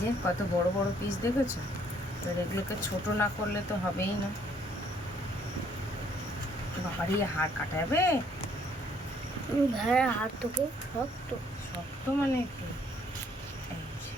যে কত বড় বড় পিস দেখেছ? এবার এগুলোকে ছোট না করলে তো হবেই না। বাবারই হাড় কাটা যাবে? ভেড়ার হাত তোকে শক্ত। শক্ত মানে কি এই যে।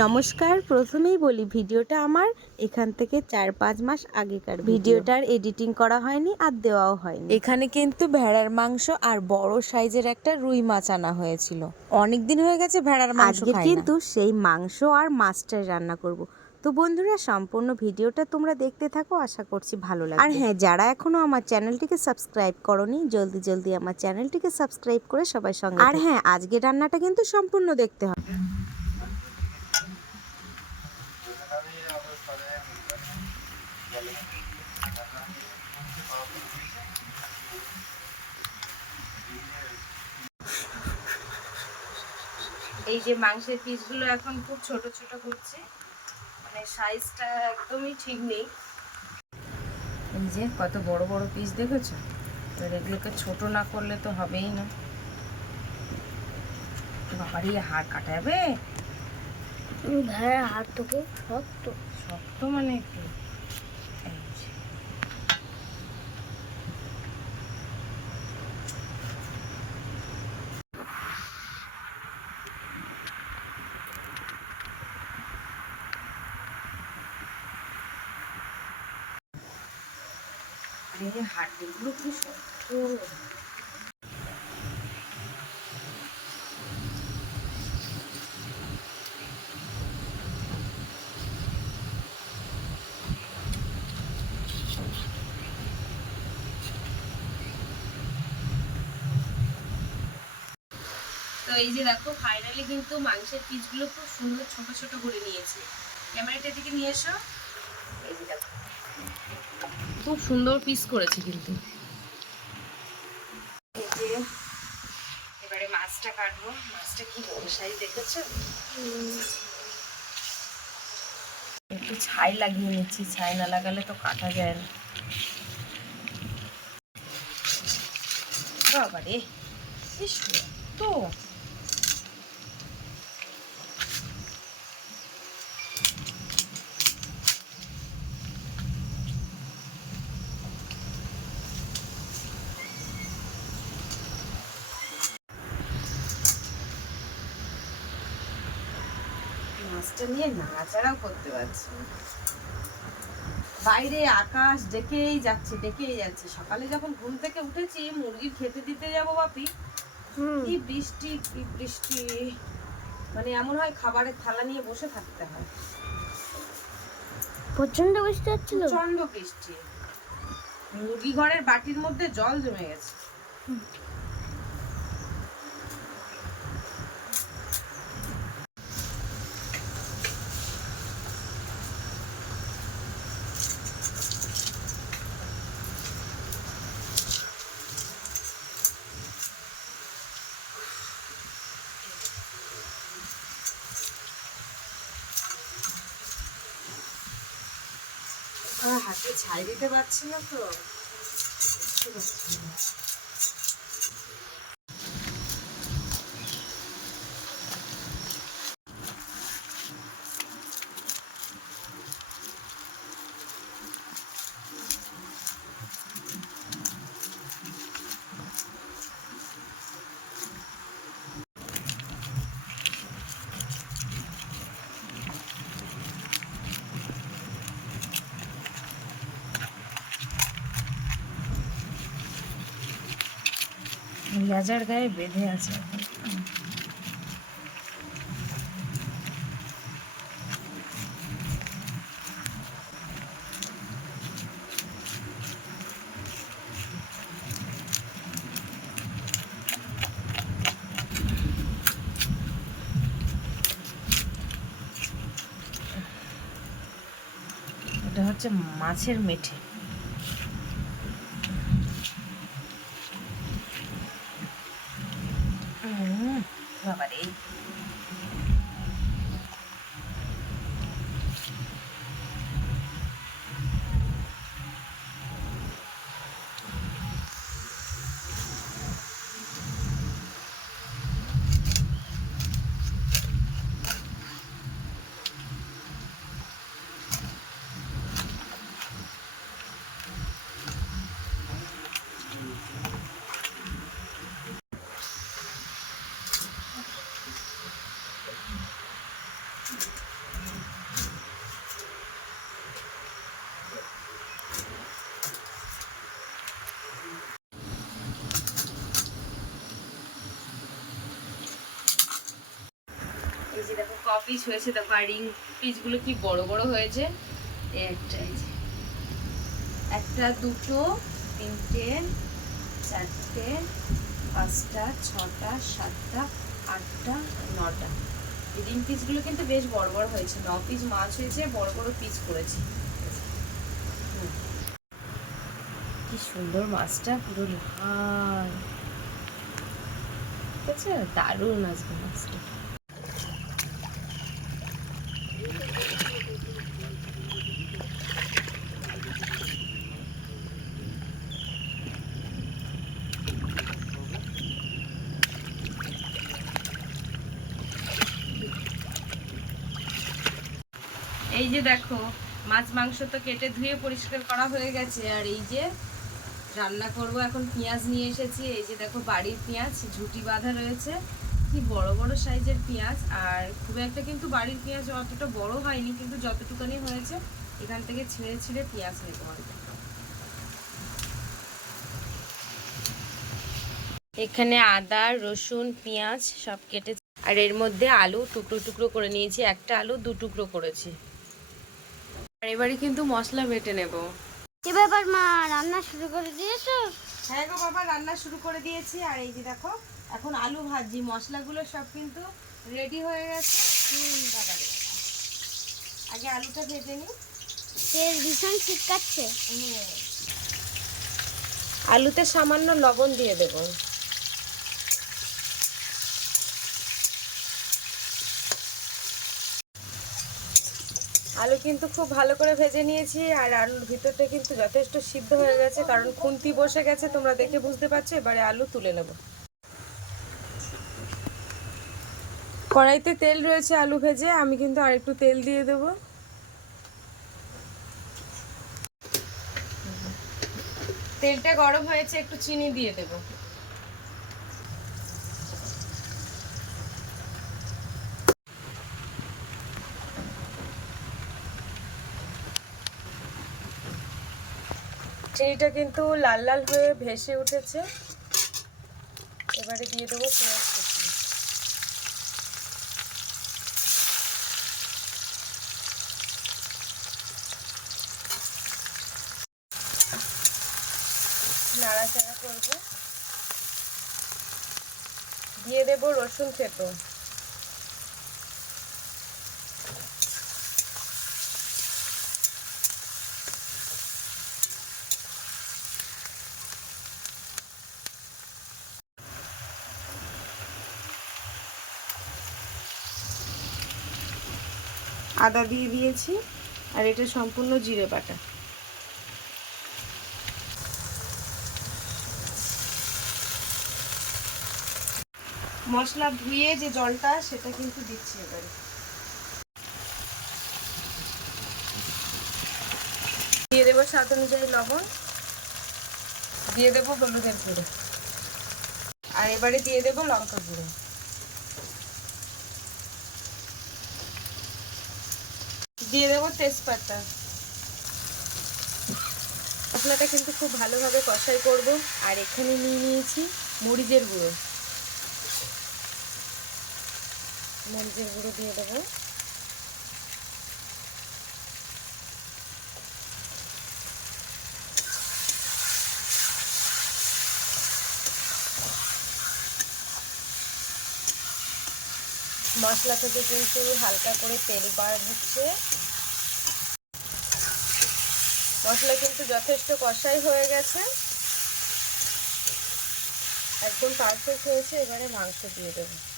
নমস্কার প্রথমেই বলি ভিডিওটা আমার। এখান থেকে চার পাঁচ মাস আগেকার ভিডিওটার এডিটিং করা হয়নি আর দেওয়াও হয়নি। এখানে কিন্তু ভেড়ার মাংস আর বড় সাইজের একটা রুই মাছ আনা হয়েছিল। অনেক দিন হয়ে গেছে ভেড়ার মাংস আজকে কিন্তু সেই মাংস আর মাছটাই রান্না করব। তো বন্ধুরা সম্পূর্ণ ভিডিওটা তোমরা দেখতে থাকো আশা করছি ভালো লাগবে। আর হ্যাঁ যারা এখনও আমার চ্যানেলটিকে সাবস্ক্রাইব করনি জলদি জলদি আমার চ্যানেলটিকে সাবস্ক্রাইব করে সবাই সঙ্গে আর হ্যাঁ আজকে রান্নাটা কিন্তু সম্পূর্ণ দেখতে হবে। এই যে মাংসের পিসগুলো এখন খুব ছোট ছোট করছে মানে সাইজটা একদমই ঠিক নেই। এই যে কত বড় বড় পিস দেখেছ? এবার এগুলোকে ছোট না করলে তো হবেই না। বাবারই হাড় কাটা যাবে ভেড়ার হাত তো খুব শক্ত। শক্ত মানে কি? শক্ত তো এই যে দেখো ফাইনালি কিন্তু মাংসের পিসগুলো খুব সুন্দর ছোট ছোট করে নিয়েছে। ক্যামেরাটা দিকে নিয়ে এসো। খুব সুন্দর পিস করেছে কিন্তু। এবারে মাছটা কাটবো। মাছটা কি বড় দেখেছ? একটু ছাই লাগিয়ে নিচ্ছি, ছাই না লাগালে তো কাটা যায় না। বাবা তো। মাছটা নিয়ে নাড়াচাড়াও করতে পারছি বাইরে আকাশ ডেকেই যাচ্ছে ডেকেই যাচ্ছে। সকালে যখন ঘুম থেকে উঠেছি মুরগির খেতে দিতে যাব বাপি। কি বৃষ্টি কি বৃষ্টি। মানে এমন হয় খাবারের থালা নিয়ে বসে থাকতে হয়। প্রচণ্ড বৃষ্টি হচ্ছিল? প্রচণ্ড বৃষ্টি। মুরগি ঘরের বাটির মধ্যে জল জমে গেছে। আর হাতে ছাই দিতে পারছি না তো লেজার গায়ে বেঁধে আছে এটা হচ্ছে মাছের মেঠে। বাবারে পিস হয়েছে, দেখো, আর রিং পিসগুলো কি বড় বড় হয়েছে? একটা একটা, দুটো, তিনটে, চারটে, পাঁচটা, ছটা, সাতটা, আটটা, নটা। রিং পিসগুলো কিন্তু বেশ বড় বড় হয়েছে। ন পিস মাছ হয়েছে, বড় বড় পিস করেছি। কি সুন্দর মাছটা, পুরো লাল। ঠিক আছে? দারুণ আজকে মাছটা। যে দেখো, মাছ, মাংস তো কেটে ধুয়ে পরিষ্কার করা হয়ে গেছে। আর এই যে রান্না করব এখন পেঁয়াজ নিয়ে এসেছি। এই যে দেখো বাড়ির পেঁয়াজ, ঝুটি বাঁধা রয়েছে। কি বড় বড় সাইজের পেঁয়াজ। আর খুব একটা কিন্তু বাড়ির পেঁয়াজ অতটা বড় হয়নি, কিন্তু যতটুকুনি হয়েছে, এখান থেকে ছিঁড়ে ছিঁড়ে পেঁয়াজ নেব আর এখানে আদা, রসুন, পেঁয়াজ সব কেটে আর এর মধ্যে আলু টুকরো টুকরো করে নিয়েছি। একটা আলু দু টুকরো করেছি। এবারে কিন্তু মশলা বেটে নেব। কি ব্যাপার মা রান্না শুরু করে দিয়েছ? হ্যাঁ গো বাবা রান্না শুরু করে দিয়েছি। আর এই যে দেখো এখন আলু ভাজি মশলাগুলো সব কিন্তু রেডি হয়ে গেছে। আগে আলুটা ভেজে নিই। তেল ভীষণ ছিটকাচ্ছে। হুম। আলুতে সামান্য লবণ দিয়ে দেব। আলু কিন্তু খুব ভালো করে ভেজে নিয়েছি, আর আলুর ভিতরটা কিন্তু যথেষ্ট সিদ্ধ হয়ে গেছে, কারণ খুন্তি বসে গেছে, তোমরা দেখে বুঝতে পারছ, এবারে আলু তুলে নেব। কড়াইতে তেল রয়েছে আলু ভেজে, আমি কিন্তু আরেকটু তেল দিয়ে দেবো। তেলটা গরম হয়েছে, একটু চিনি দিয়ে দেব। চিনিটা কিন্তু লাল লাল হয়ে ভেসে উঠেছে। এবারে দিয়ে দেবো পেঁয়াজ কুচি। নাড়াচাড়া করব। দিয়ে দেবো রসুন থেতো। আদা দিয়ে দিয়েছি, আর এটা সম্পূর্ণ জিরে বাটা। মশলা ধুয়ে যে জলটা, সেটা কিন্তু দিচ্ছি এবারে। দিয়ে দেবো স্বাদ অনুযায়ী লবণ। দিয়ে দেবো হলুদের গুঁড়ো। আর এবারে দিয়ে দেবো লঙ্কা গুঁড়ো। দিয়ে দেবো তেজপাতা। মশলাটা কিন্তু খুব ভালোভাবে কষাই করব। আর এখানে নিয়ে নিয়েছি মরিচের গুঁড়ো। মরিচের গুঁড়ো দিয়ে দেবো। মশলা থেকে কিন্তু হালকা করে তেল বার হচ্ছে। মশলা কিন্তু যথেষ্ট কষাই হয়ে গেছে। একদম পারফেক্ট হয়েছে, এবারে মাংস দিয়ে দেবো।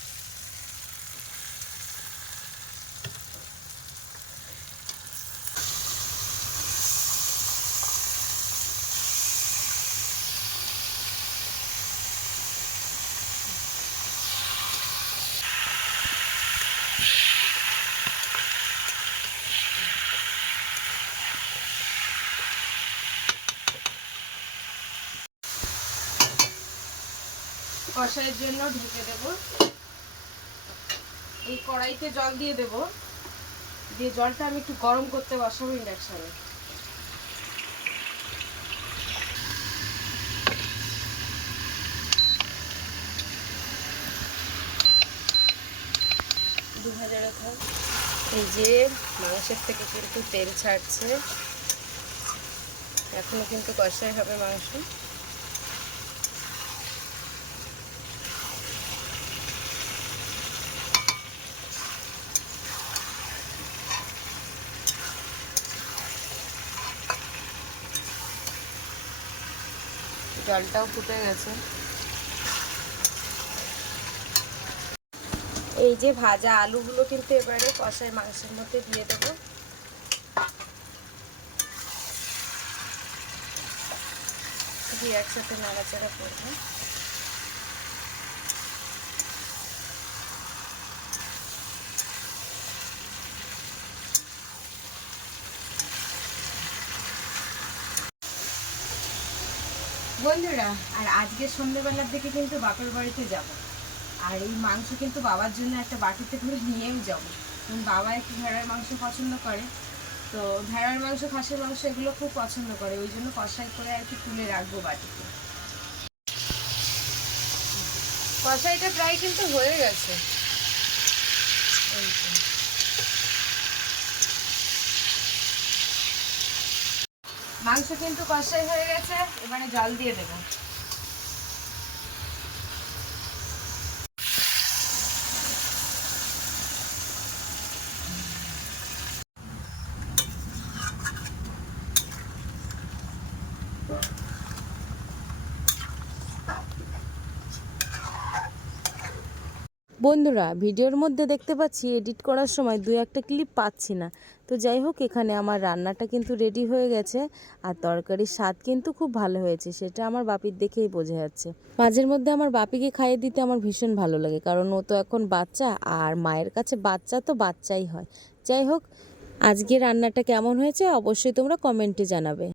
কষাইয়ের জন্য ঢেকে দেব। এই কড়াইতে জল দিয়ে দেব। দিয়ে জলটা আমি একটু গরম করতে বসাবো ইন্ডাকশানে। ভাজাটা থাক এই যে মাংসের থেকে কিন্তু তেল ছাড়ছে। এখনও কিন্তু কষাই হবে মাংস। জলটাও ফুটে গেছে। এই যে ভাজা আলুগুলো কিন্তু এবারে কষাই মাংসের মধ্যে দিয়ে দেবো। দিয়ে একসাথে নাড়াচাড়া করব। বন্ধুরা, আর আজকে সন্ধ্যেবেলার দিকে কিন্তু বাপের বাড়িতে যাব। আর এই মাংস কিন্তু বাবার জন্য একটা বাটিতে করে নিয়েও যাব। কারণ বাবা একটু ভেড়ার মাংস পছন্দ করে। তো ভেড়ার মাংস, খাসির মাংস এগুলো খুব পছন্দ করে। ওই জন্য কষাই করে আর কি তুলে রাখব বাটিতে। কষাইটা প্রায় কিন্তু হয়ে গেছে। মাংস কিন্তু কষাই হয়ে গেছে এবারে জল দিয়ে দেবো। বন্ধুরা, ভিডিওর মধ্যে দেখতে পাচ্ছি এডিট করার সময় দু একটা ক্লিপ পাচ্ছি না। তো যাই হোক, এখানে আমার রান্নাটা কিন্তু রেডি হয়ে গেছে আর তরকারির স্বাদ কিন্তু খুব ভালো হয়েছে, সেটা আমার বাপির দেখেই বোঝা যাচ্ছে। মাঝের মধ্যে আমার বাপিকে খাইয়ে দিতে আমার ভীষণ ভালো লাগে, কারণ ও তো এখন বাচ্চা আর মায়ের কাছে বাচ্চা তো বাচ্চাই হয়। যাই হোক, আজকে রান্নাটা কেমন হয়েছে অবশ্যই তোমরা কমেন্টে জানাবে।